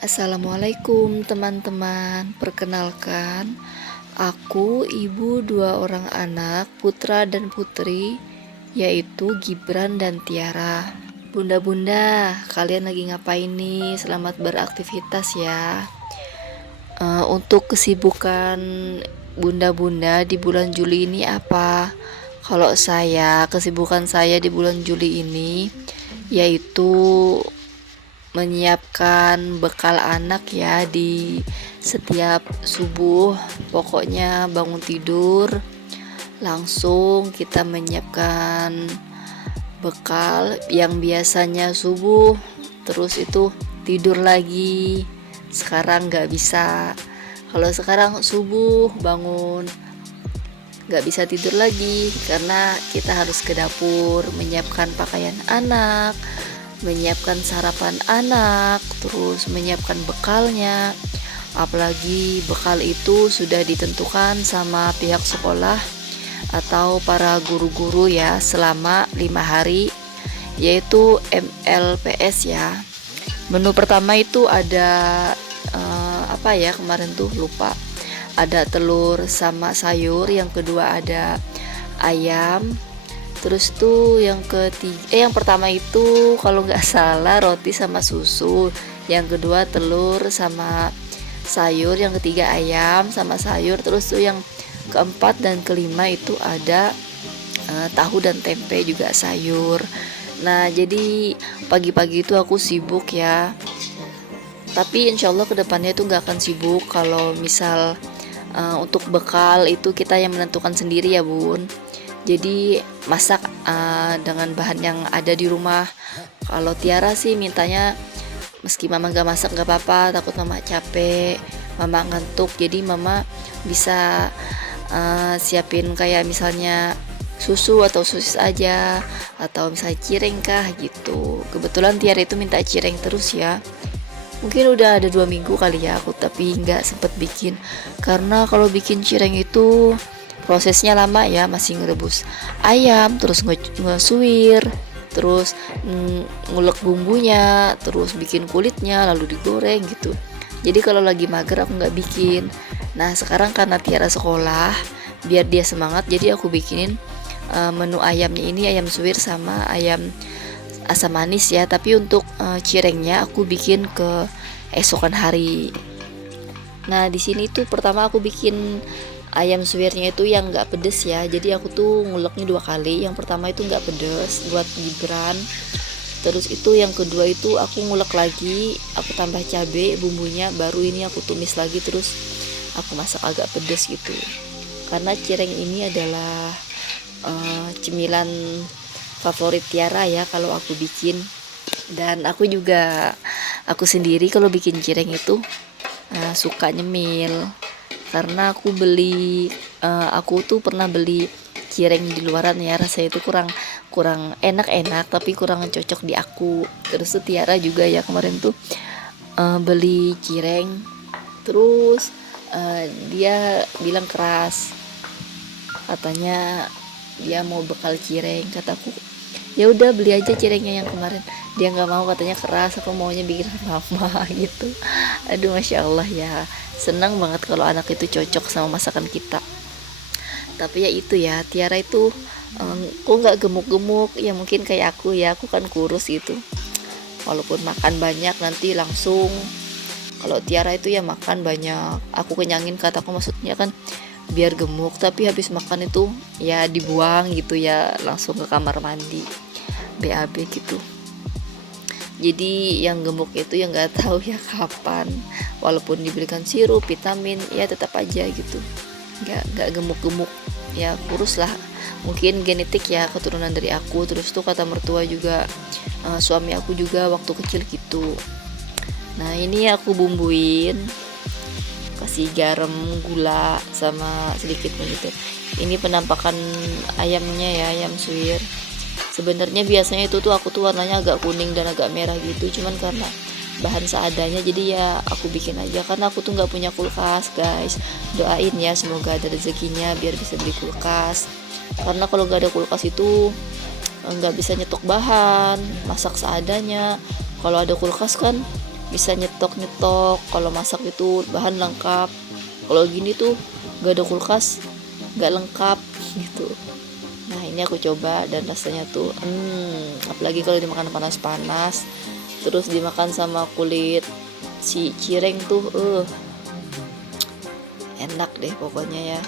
Assalamualaikum teman-teman. Perkenalkan, aku ibu dua orang anak, putra dan putri, yaitu Gibran dan Tiara. Bunda-bunda, kalian lagi ngapain nih? Selamat beraktivitas ya. Untuk kesibukan bunda-bunda di bulan Juli ini apa? Kalau saya, kesibukan saya di bulan Juli ini yaitu menyiapkan bekal anak ya di setiap subuh. Pokoknya bangun tidur langsung kita menyiapkan bekal yang biasanya subuh terus itu tidur lagi. Sekarang nggak bisa. Kalau sekarang subuh bangun nggak bisa tidur lagi karena kita harus ke dapur menyiapkan pakaian anak, menyiapkan sarapan anak, terus menyiapkan bekalnya. Apalagi bekal itu sudah ditentukan sama pihak sekolah atau para guru-guru ya selama 5 hari, yaitu MLPS ya. Menu pertama itu ada apa ya kemarin tuh lupa. Ada telur sama sayur, yang kedua ada ayam. Terus tuh yang pertama itu kalau nggak salah roti sama susu, yang kedua telur sama sayur, yang ketiga ayam sama sayur, terus tuh yang keempat dan kelima itu ada tahu dan tempe juga sayur. Nah jadi pagi-pagi itu aku sibuk ya, tapi insya Allah kedepannya itu nggak akan sibuk kalau misal untuk bekal itu kita yang menentukan sendiri ya bun. Jadi masak dengan bahan yang ada di rumah. Kalau Tiara sih mintanya meski mama gak masak gak apa-apa, takut mama capek, mama ngantuk, jadi mama bisa siapin kayak misalnya susu atau sosis aja, atau misalnya cireng kah gitu. Kebetulan Tiara itu minta cireng terus ya. Mungkin udah ada 2 minggu kali ya aku tapi nggak sempet bikin, karena kalau bikin cireng itu prosesnya lama ya, masih ngerebus ayam, terus ngesuir, terus ngulek bumbunya, terus bikin kulitnya, lalu digoreng gitu. Jadi kalau lagi mager aku nggak bikin. Nah sekarang karena Tiara sekolah, biar dia semangat, jadi aku bikinin menu ayamnya ini ayam suwir sama ayam asam manis ya. Tapi untuk cirengnya aku bikin ke esokan hari. Nah di sini tuh pertama aku bikin ayam suwirnya itu yang nggak pedes ya, jadi aku tuh nguleknya 2 kali. Yang pertama itu nggak pedes buat Gibran, terus itu yang kedua itu aku ngulek lagi, aku tambah cabai bumbunya, baru ini aku tumis lagi, terus aku masak agak pedes gitu. Karena cireng ini adalah cemilan favorit Tiara ya kalau aku bikin. Dan aku sendiri kalau bikin cireng itu suka nyemil, karena aku tuh pernah beli cireng di luaran ya, rasanya itu kurang enak tapi kurang cocok di aku. Terus tuh Tiara juga ya kemarin tuh beli cireng, terus dia bilang keras, katanya dia mau bekal cireng. Kataku ya udah beli aja cirengnya yang kemarin. Dia nggak mau, katanya keras, aku maunya bikin mama gitu. Aduh masya Allah ya, senang banget kalau anak itu cocok sama masakan kita. Tapi ya itu ya, Tiara itu kok nggak gemuk-gemuk ya, mungkin kayak aku ya, aku kan kurus gitu. Walaupun makan banyak nanti langsung, kalau Tiara itu ya makan banyak aku kenyangin, kataku maksudnya kan biar gemuk, tapi habis makan itu ya dibuang gitu ya, langsung ke kamar mandi BAB gitu. Jadi yang gemuk itu yang nggak tahu ya kapan, walaupun diberikan sirup vitamin ya tetap aja gitu, nggak gemuk-gemuk ya, kurus lah. Mungkin genetik ya, keturunan dari aku. Terus tuh kata mertua juga, suami aku juga waktu kecil gitu. Nah ini aku bumbuin, kasih garam, gula, sama sedikit begitu. Ini penampakan ayamnya ya, ayam suwir. Sebenarnya biasanya itu tuh aku tuh warnanya agak kuning dan agak merah gitu, cuman karena bahan seadanya jadi ya aku bikin aja, karena aku tuh nggak punya kulkas guys. Doain ya semoga ada rezekinya biar bisa beli kulkas, karena kalau nggak ada kulkas itu nggak bisa nyetok bahan, masak seadanya. Kalau ada kulkas kan bisa nyetok kalau masak itu bahan lengkap. Kalau gini tuh gak ada kulkas, gak lengkap gitu. Nah ini aku coba dan rasanya tuh apalagi kalau dimakan panas-panas terus dimakan sama kulit si cireng tuh enak deh pokoknya ya,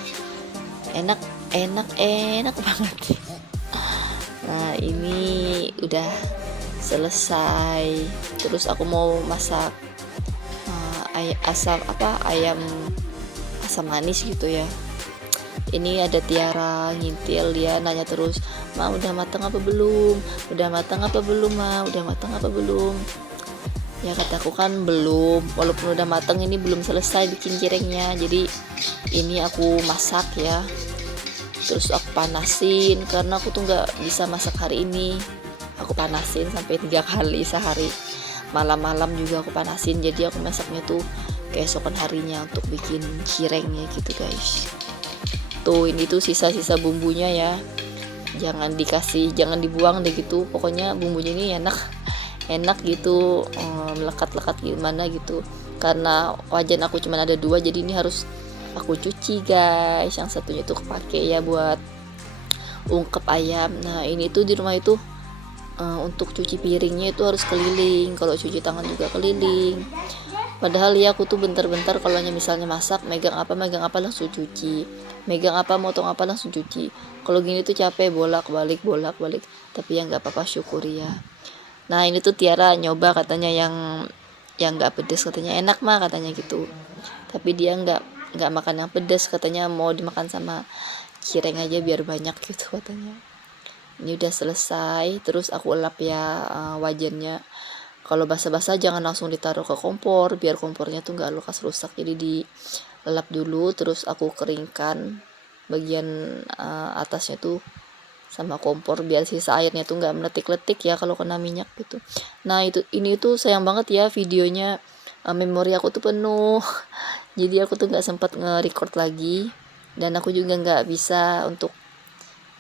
enak enak enak banget. Nah ini udah selesai, terus aku mau masak ayam asam manis gitu ya. Ini ada Tiara ngintil, dia nanya terus, "Ma udah matang apa belum? Udah matang apa belum, Ma? Udah matang apa belum?" Ya kataku kan belum, walaupun udah matang ini belum selesai bikin cirengnya. Jadi ini aku masak ya, terus aku panasin karena aku tuh nggak bisa masak hari ini. Aku panasin sampai 3 kali sehari, malam-malam juga aku panasin. Jadi aku masaknya tuh keesokan harinya untuk bikin cirengnya gitu guys. Tuh ini tuh sisa-sisa bumbunya ya, jangan dibuang deh gitu. Pokoknya bumbunya ini enak gitu, melekat-lekat gimana gitu. Karena wajan aku cuma ada 2, jadi ini harus aku cuci guys. Yang satunya tuh kepake ya buat ungkep ayam. Nah ini tuh di rumah itu untuk cuci piringnya itu harus keliling, kalau cuci tangan juga keliling. Padahal ya aku tuh bentar-bentar kalau misalnya masak, megang apa langsung cuci, megang apa motong apa langsung cuci. Kalau gini tuh capek bolak-balik, tapi ya nggak apa-apa, syukuri ya. Nah ini tuh Tiara nyoba katanya yang nggak pedes, katanya enak mah katanya gitu. Tapi dia nggak makan yang pedes, katanya mau dimakan sama cireng aja biar banyak gitu katanya. Ini udah selesai, terus aku elap ya wajannya. Kalau basah-basah jangan langsung ditaruh ke kompor, biar kompornya tuh nggak lekas rusak. Jadi dilelap dulu, terus aku keringkan bagian atasnya tuh sama kompor biar sisa airnya tuh nggak meletik-letik ya kalau kena minyak gitu. Nah ini tuh sayang banget ya videonya, memori aku tuh penuh. Jadi aku tuh nggak sempat nge-record lagi, dan aku juga nggak bisa untuk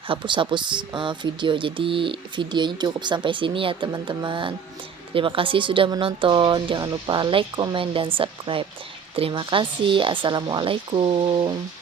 hapus video. Jadi videonya cukup sampai sini ya teman-teman. Terima kasih sudah menonton. Jangan lupa like, comment, dan subscribe. Terima kasih. Assalamualaikum.